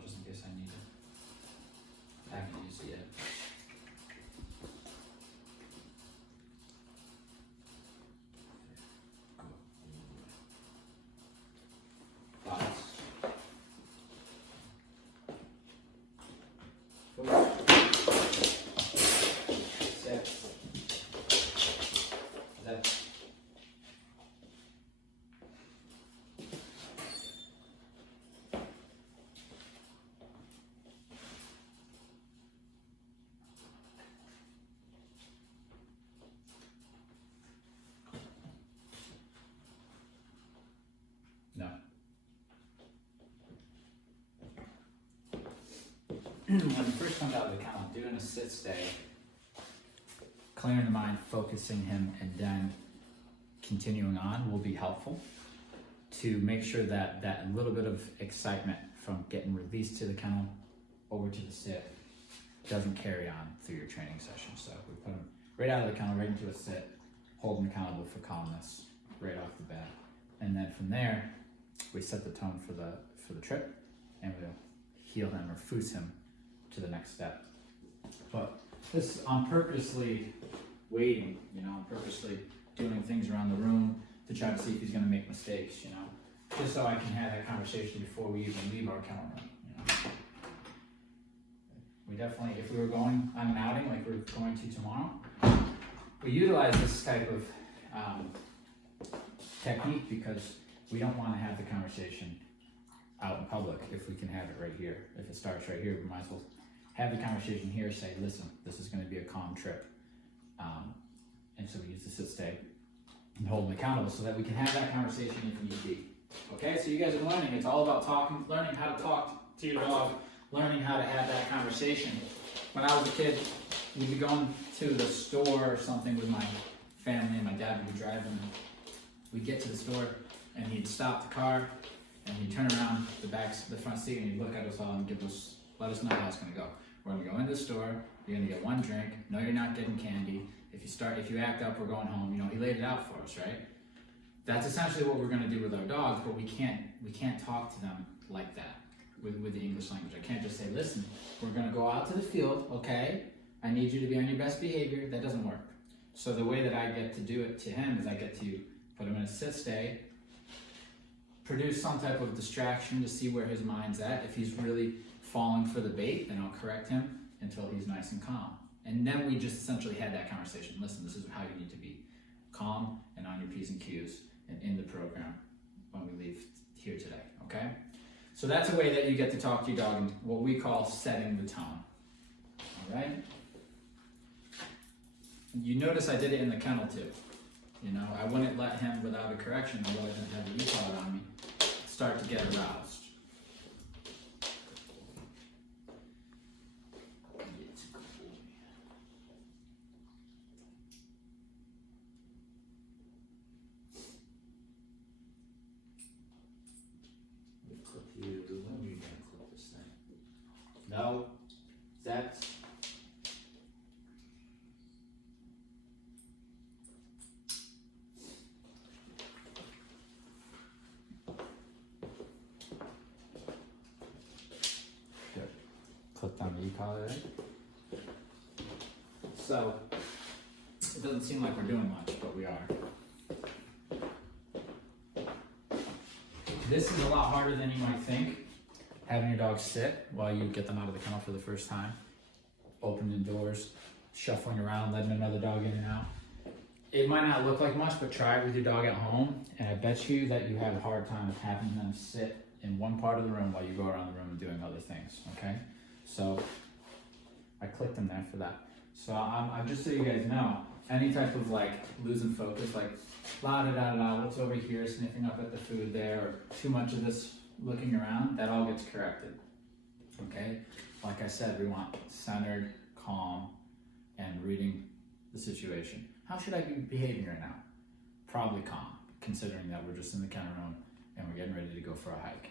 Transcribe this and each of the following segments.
it just in case I need it. I haven't used it yet. No. When he first comes out of the kennel, doing a sit stay, clearing the mind, focusing him, and then continuing on will be helpful to make sure that that little bit of excitement from getting released to the kennel over to the sit doesn't carry on through your training session. So we put him right out of the kennel, right into a sit, hold him accountable for calmness right off the bat. And then from there, we set the tone for the trip, and we'll heal him or foos him to the next step. But this, I'm purposely waiting, I'm purposely doing things around the room to try to see if he's going to make mistakes, just so I can have that conversation before we even leave our kennel room. We definitely, if we were going on an outing like we're going to tomorrow, we utilize this type of technique because we don't want to have the conversation out in public if we can have it right here. If it starts right here, we might as well have the conversation here, say, listen, this is going to be a calm trip. And so we use the sit stay and hold them accountable so that we can have that conversation if need be. Okay, so you guys are learning. It's all about talking, learning how to talk to your dog, learning how to have that conversation. When I was a kid, we'd be going to the store or something with my family, and my dad would be driving. We'd get to the store, and he'd stop the car, and he'd turn around the front seat, and he'd look at us all and let us know how it's going to go. We're going to go into the store. You're going to get one drink. No, you're not getting candy. If you act up, we're going home. He laid it out for us, right? That's essentially what we're going to do with our dogs, but we can't talk to them like that with the English language. I can't just say, listen, we're going to go out to the field, okay? I need you to be on your best behavior. That doesn't work. So the way that I get to do it to him is I get to put him in a sit stay, produce some type of distraction to see where his mind's at. If he's really falling for the bait, then I'll correct him until he's nice and calm. And then we just essentially had that conversation. Listen, this is how you need to be calm and on your P's and Q's and in the program when we leave here today, okay? So that's a way that you get to talk to your dog in what we call setting the tone, all right? You notice I did it in the kennel too. I wouldn't let him, without a correction, I let him have the e-collar on me, start to get aroused. No, that's good. Clicked on the e-collar there. So it doesn't seem like we're doing much, but we are. This is a lot harder than you might think. Having your dog sit while you get them out of the kennel for the first time, opening doors, shuffling around, letting another dog in and out. It might not look like much, but try it with your dog at home, and I bet you that you have a hard time having them sit in one part of the room while you go around the room and doing other things, okay? So I clicked them there for that. So I'm just so you guys know, any type of losing focus, like la-da-da-da-da, what's over here, sniffing up at the food there, or too much of this looking around, that all gets corrected, okay? Like I said, we want centered, calm, and reading the situation. How should I be behaving right now? Probably calm, considering that we're just in the kennel room and we're getting ready to go for a hike.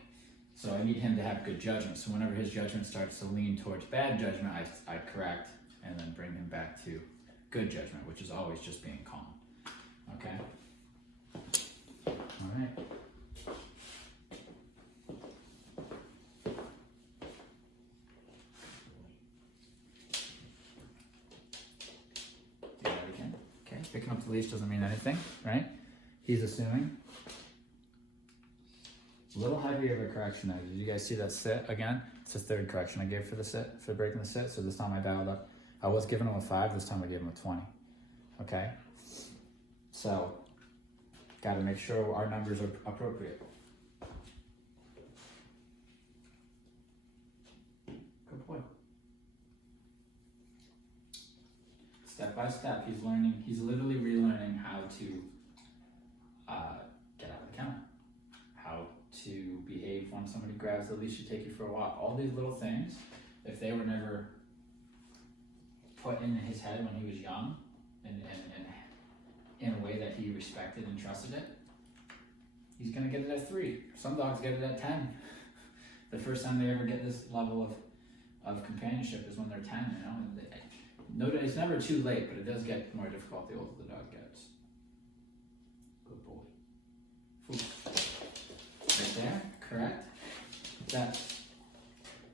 So I need him to have good judgment. So whenever his judgment starts to lean towards bad judgment, I correct and then bring him back to good judgment, which is always just being calm, okay? All right. picking up the leash doesn't mean anything, right? He's assuming. A little heavier of a correction now. Did you guys see that sit again? It's the third correction I gave for the sit, for breaking the sit. So this time I dialed up. I was giving him a 5, this time I gave him a 20. Okay? So, gotta make sure our numbers are appropriate. Good boy. Step by step, he's learning, he's literally relearning how to get out of the kennel. How to behave when somebody grabs the leash to take you for a walk. All these little things, if they were never put in his head when he was young, and in a way that he respected and trusted it, he's gonna get it at 3. Some dogs get it at 10. The first time they ever get this level of companionship is when they're 10, you know? And it's never too late, but it does get more difficult the older the dog gets. Good boy. Right there, correct?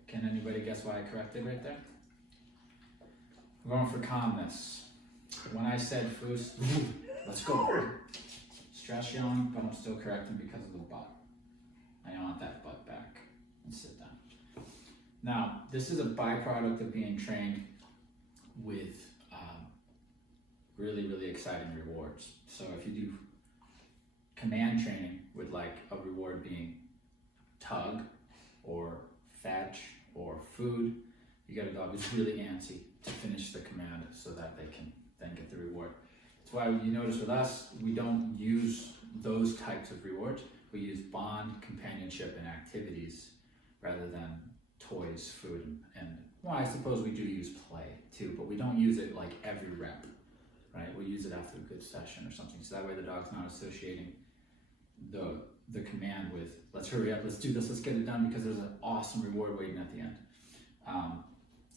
Can anybody guess why I corrected right there? We're going for calmness. When I said Foos, let's go. Stress young, but I'm still correcting because of the butt. I want that butt back and sit down. Now, this is a byproduct of being trained with really, really exciting rewards. So if you do command training with like a reward being tug or fetch or food, you got a dog who's really antsy to finish the command so that they can then get the reward. That's why you notice with us, we don't use those types of rewards. We use bond, companionship, and activities rather than toys, food, and well, I suppose we do use play too, but we don't use it like every rep, right? We use it after a good session or something, so that way the dog's not associating the command with, let's hurry up, let's do this, let's get it done, because there's an awesome reward waiting at the end.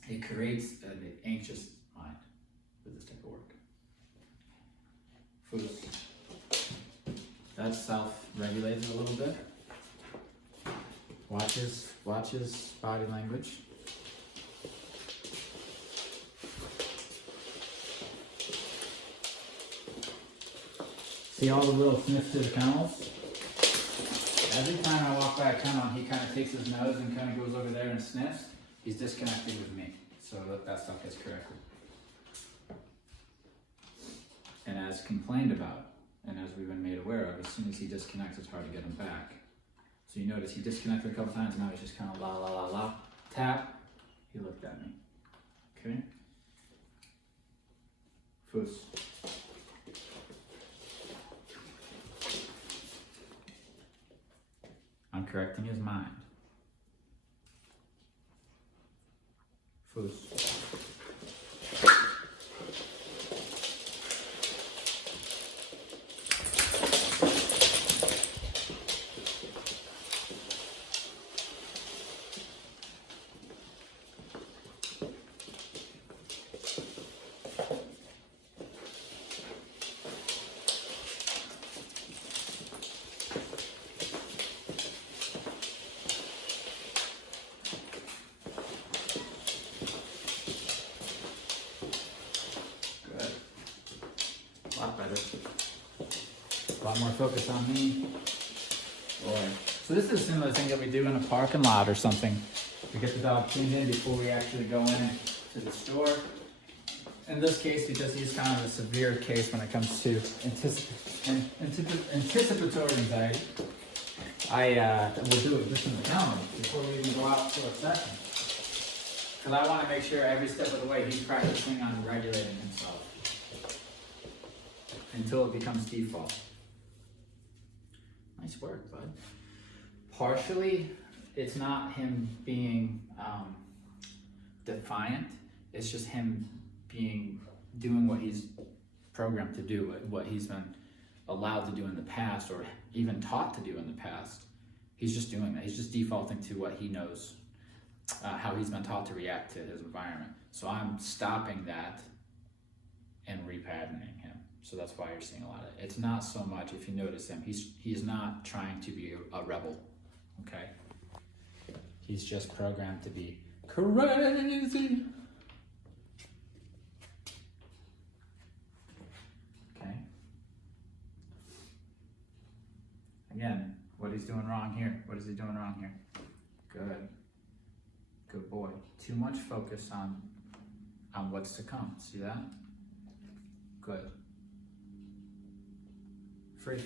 It creates an anxious mind with this type of work. Food. That's self-regulated a little bit. Watch his body language. See all the little sniffs to the kennels? Every time I walk by a kennel, he kind of takes his nose and kind of goes over there and sniffs. He's disconnected with me, so that stuff gets corrected. And as complained about, and as we've been made aware of, as soon as he disconnects, it's hard to get him back. So you notice he disconnected a couple times, and now he's just kind of la la la la. Tap, he looked at me. Okay? Foos. I'm correcting his mind. Foos. A lot better. A lot more focus on me. Boy. So this is a similar thing that we do in a parking lot or something. We get the dog tuned in before we actually go in to the store. In this case, because he's kind of a severe case when it comes to anticipatory anxiety, I will do it just in the calendar before we even go out to a session. Because I want to make sure every step of the way he's practicing on regulating himself until it becomes default. Nice work, bud. Partially, it's not him being defiant. It's just him doing what he's programmed to do, what he's been allowed to do in the past, or even taught to do in the past. He's just doing that. He's just defaulting to what he knows, how he's been taught to react to his environment. So I'm stopping that and repatterning him. So that's why you're seeing a lot of it. It's not so much, if you notice him, he's not trying to be a rebel, okay? He's just programmed to be crazy. Okay? Again, what he's doing wrong here. What is he doing wrong here? Good. Good boy. Too much focus on what's to come. See that? Good. Free.